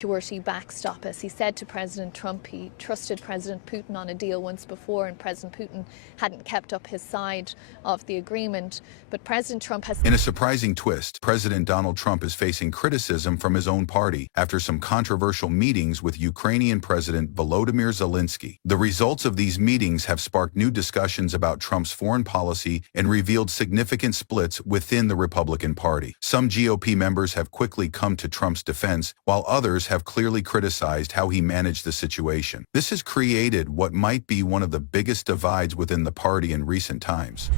security backstop us. He said to President Trump he trusted President Putin on a deal once before, and President Putin hadn't kept up his side of the agreement. But President Trump has... In a surprising twist, President Donald Trump is facing criticism from his own party after some controversial meetings with Ukrainian President Volodymyr Zelensky. The results of these meetings have sparked new discussions about Trump's foreign policy and revealed significant splits within the Republican Party. Some GOP members have quickly come to Trump's defense, while others have clearly criticized how he managed the situation. This has created what might be one of the biggest divides within the party in recent times.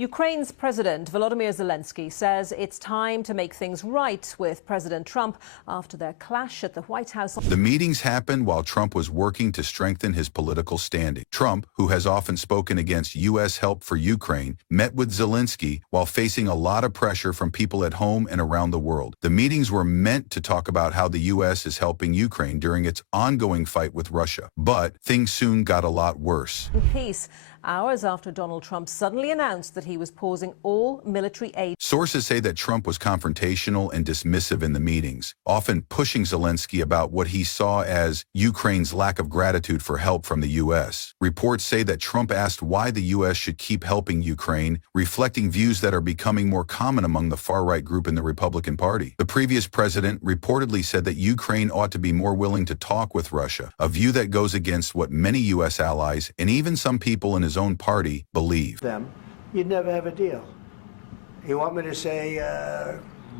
Ukraine's President Volodymyr Zelensky says it's time to make things right with President Trump after their clash at the White House. The meetings happened while Trump was working to strengthen his political standing. Trump, who has often spoken against U.S. help for Ukraine, met with Zelensky while facing a lot of pressure from people at home and around the world. The meetings were meant to talk about how the U.S. is helping Ukraine during its ongoing fight with Russia. But things soon got a lot worse. In peace, hours after Donald Trump suddenly announced that he was pausing all military aid. Sources say that Trump was confrontational and dismissive in the meetings, often pushing Zelensky about what he saw as Ukraine's lack of gratitude for help from the U.S. Reports say that Trump asked why the U.S. should keep helping Ukraine, reflecting views that are becoming more common among the far-right group in the Republican Party. The previous president reportedly said that Ukraine ought to be more willing to talk with Russia, a view that goes against what many U.S. allies and even some people in his own party believe. You'd never have a deal. You want me to say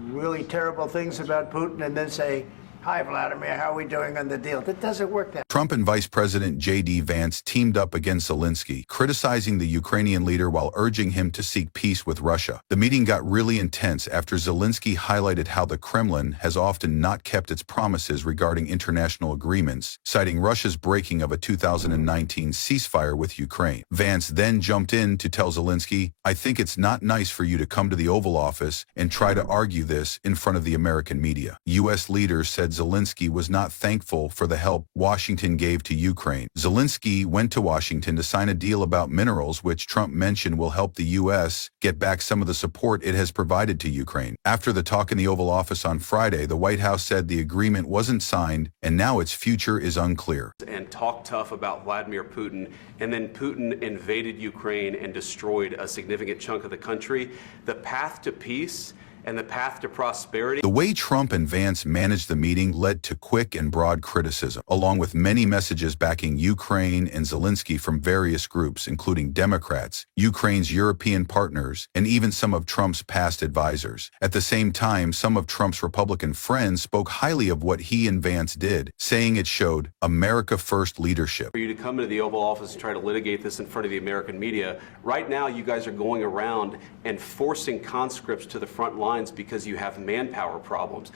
really terrible things about Putin and then say, "Hi, Vladimir, how are we doing on the deal?" That doesn't work that way. Trump and Vice President J.D. Vance teamed up against Zelensky, criticizing the Ukrainian leader while urging him to seek peace with Russia. The meeting got really intense after Zelensky highlighted how the Kremlin has often not kept its promises regarding international agreements, citing Russia's breaking of a 2019 ceasefire with Ukraine. Vance then jumped in to tell Zelensky, "I think it's not nice for you to come to the Oval Office and try to argue this in front of the American media." U.S. leaders said Zelensky was not thankful for the help Washington gave to Ukraine. Zelensky went to Washington to sign a deal about minerals, which Trump mentioned will help the U.S. get back some of the support it has provided to Ukraine. After the talk in the Oval Office on Friday, the White House said the agreement wasn't signed and now its future is unclear. And talk tough about Vladimir Putin, and then Putin invaded Ukraine and destroyed a significant chunk of the country. The path to peace and the path to prosperity. The way Trump and Vance managed the meeting led to quick and broad criticism, along with many messages backing Ukraine and Zelensky from various groups, including Democrats, Ukraine's European partners, and even some of Trump's past advisors. At the same time, some of Trump's Republican friends spoke highly of what he and Vance did, saying it showed America First leadership. For you to come into the Oval Office and try to litigate this in front of the American media, right now you guys are going around and forcing conscripts to the front line because you have manpower problems.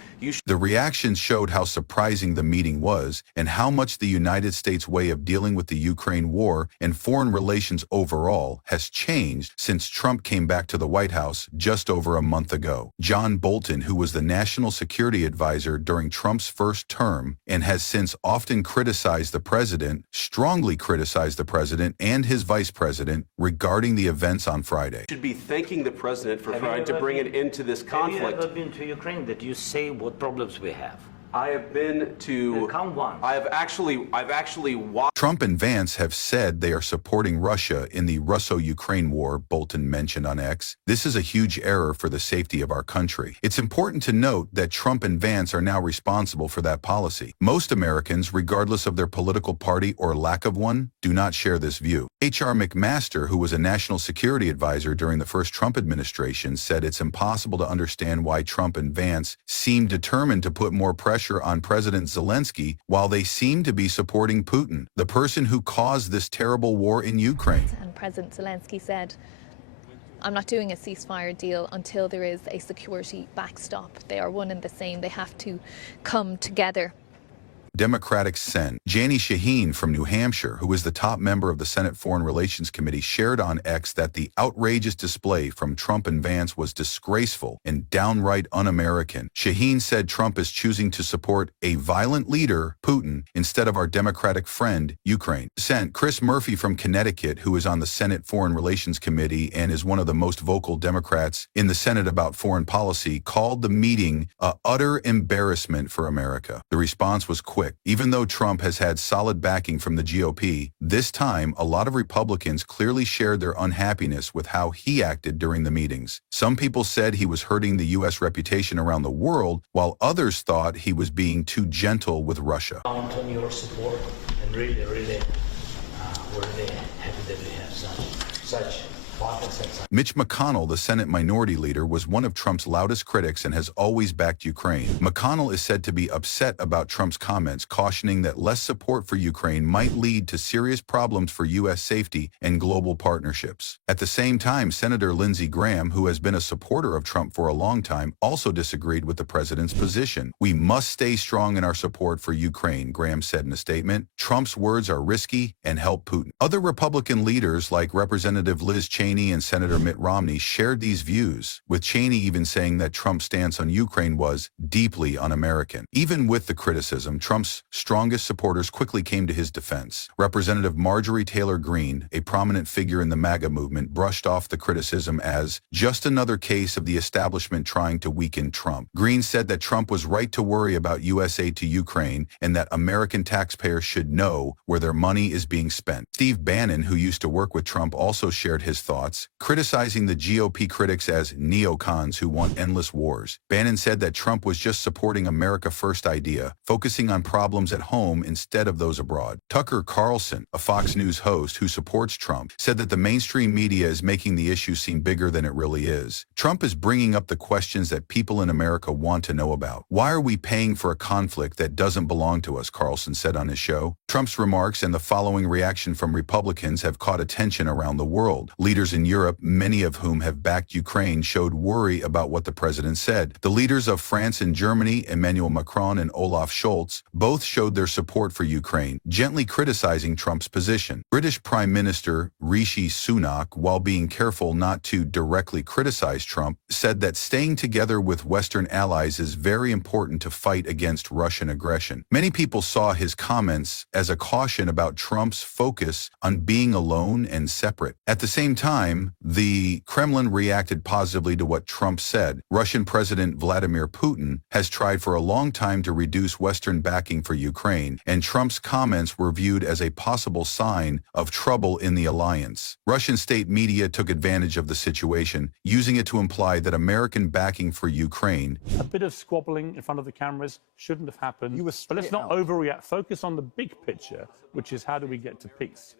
The reactions showed how surprising the meeting was and how much the United States' way of dealing with the Ukraine war and foreign relations overall has changed since Trump came back to the White House just over a month ago. John Bolton, who was the national security advisor during Trump's first term and has since often criticized the president, strongly criticized the president and his vice president regarding the events on Friday. Should be thanking the president for trying to bring it into this conflict. Have you ever been to Ukraine that you say what problems we have? I have been to... Count one. I've actually watched... Trump and Vance have said they are supporting Russia in the Russo-Ukraine war, Bolton mentioned on X. This is a huge error for the safety of our country. It's important to note that Trump and Vance are now responsible for that policy. Most Americans, regardless of their political party or lack of one, do not share this view. H.R. McMaster, who was a national security advisor during the first Trump administration, said it's impossible to understand why Trump and Vance seem determined to put more pressure on President Zelensky while they seem to be supporting Putin, the person who caused this terrible war in Ukraine. And President Zelensky said, "I'm not doing a ceasefire deal until there is a security backstop. They are one and the same. They have to come together." Democratic Sen. Janie Shaheen from New Hampshire, who is the top member of the Senate Foreign Relations Committee, shared on X that the outrageous display from Trump and Vance was disgraceful and downright un-American. Shaheen said Trump is choosing to support a violent leader, Putin, instead of our democratic friend, Ukraine. Sen. Chris Murphy from Connecticut, who is on the Senate Foreign Relations Committee and is one of the most vocal Democrats in the Senate about foreign policy, called the meeting a utter embarrassment for America. The response was quick. Even though Trump has had solid backing from the GOP, this time a lot of Republicans clearly shared their unhappiness with how he acted during the meetings. Some people said he was hurting the U.S. reputation around the world, while others thought he was being too gentle with Russia. Count on your support, and really, we're really happy that we have such partners and such. Mitch McConnell, the Senate Minority Leader, was one of Trump's loudest critics and has always backed Ukraine. McConnell is said to be upset about Trump's comments, cautioning that less support for Ukraine might lead to serious problems for U.S. safety and global partnerships. At the same time, Senator Lindsey Graham, who has been a supporter of Trump for a long time, also disagreed with the president's position. "We must stay strong in our support for Ukraine," Graham said in a statement. "Trump's words are risky and help Putin." Other Republican leaders like Representative Liz Cheney and Senator Mitt Romney shared these views, with Cheney even saying that Trump's stance on Ukraine was deeply un-American. Even with the criticism, Trump's strongest supporters quickly came to his defense. Representative Marjorie Taylor Greene, a prominent figure in the MAGA movement, brushed off the criticism as just another case of the establishment trying to weaken Trump. Greene said that Trump was right to worry about U.S. aid to Ukraine and that American taxpayers should know where their money is being spent. Steve Bannon, who used to work with Trump, also shared his thoughts, criticizing the GOP critics as neocons who want endless wars. Bannon said that Trump was just supporting America First idea, focusing on problems at home instead of those abroad. Tucker Carlson, a Fox News host who supports Trump, said that the mainstream media is making the issue seem bigger than it really is. Trump is bringing up the questions that people in America want to know about. Why are we paying for a conflict that doesn't belong to us, Carlson said on his show. Trump's remarks and the following reaction from Republicans have caught attention around the world. Leaders in Europe, many of whom have backed Ukraine, showed worry about what the president said. The leaders of France and Germany, Emmanuel Macron and Olaf Scholz, both showed their support for Ukraine, gently criticizing Trump's position. British Prime Minister Rishi Sunak, while being careful not to directly criticize Trump, said that staying together with Western allies is very important to fight against Russian aggression. Many people saw his comments as a caution about Trump's focus on being alone and separate. At the same time, the Kremlin reacted positively to what Trump said. Russian President Vladimir Putin has tried for a long time to reduce Western backing for Ukraine, and Trump's comments were viewed as a possible sign of trouble in the alliance. Russian state media took advantage of the situation, using it to imply that American backing for Ukraine. A bit of squabbling in front of the cameras shouldn't have happened. But let's not overreact. Focus on the big picture, which is how do we get to peace?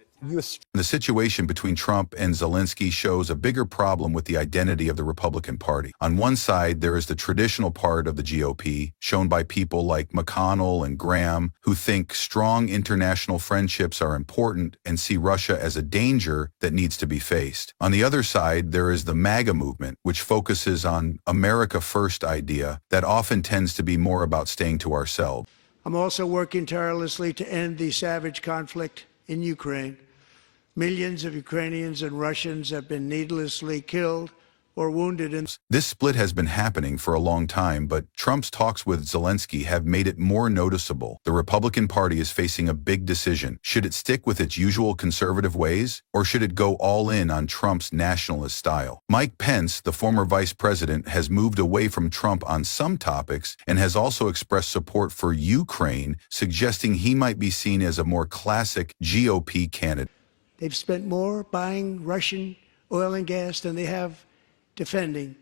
The situation between Trump and Zelensky shows a bigger problem with the identity of the Republican Party. On one side, there is the traditional part of the GOP, shown by people like McConnell and Graham, who think strong international friendships are important and see Russia as a danger that needs to be faced. On the other side, there is the MAGA movement, which focuses on America First idea that often tends to be more about staying to ourselves. I'm also working tirelessly to end the savage conflict in Ukraine. Millions of Ukrainians and Russians have been needlessly killed or wounded in. This split has been happening for a long time, but Trump's talks with Zelensky have made it more noticeable. The Republican Party is facing a big decision. Should it stick with its usual conservative ways, or should it go all in on Trump's nationalist style? Mike Pence, the former vice president, has moved away from Trump on some topics and has also expressed support for Ukraine, suggesting he might be seen as a more classic GOP candidate. They've spent more buying Russian oil and gas than they have defending.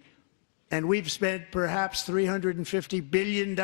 And we've spent perhaps $350 billion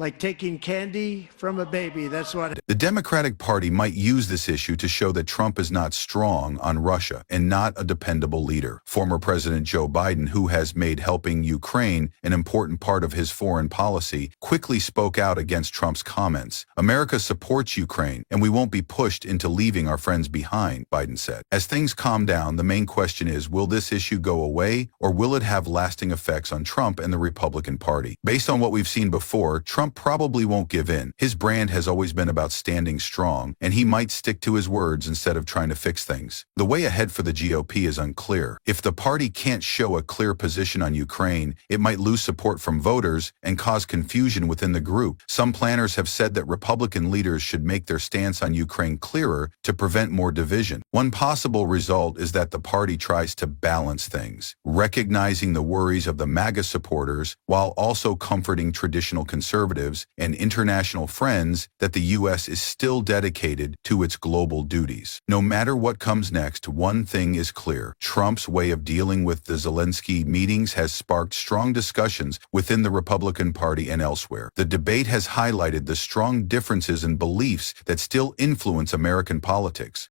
like taking candy from a baby. That's what. The Democratic Party might use this issue to show that Trump is not strong on Russia and not a dependable leader. Former President Joe Biden, who has made helping Ukraine an important part of his foreign policy, quickly spoke out against Trump's comments. America supports Ukraine, and we won't be pushed into leaving our friends behind, Biden said. As things calm down, the main question is, will this issue go away, or will it have lasting effects on Trump and the Republican Party? Based on what we've seen before, Trump Trump probably won't give in. His brand has always been about standing strong, and he might stick to his words instead of trying to fix things. The way ahead for the GOP is unclear. If the party can't show a clear position on Ukraine, it might lose support from voters and cause confusion within the group. Some planners have said that Republican leaders should make their stance on Ukraine clearer to prevent more division. One possible result is that the party tries to balance things, recognizing the worries of the MAGA supporters while also comforting traditional conservatives and international friends that the U.S. is still dedicated to its global duties. No matter what comes next, one thing is clear. Trump's way of dealing with the Zelensky meetings has sparked strong discussions within the Republican Party and elsewhere. The debate has highlighted the strong differences in beliefs that still influence American politics.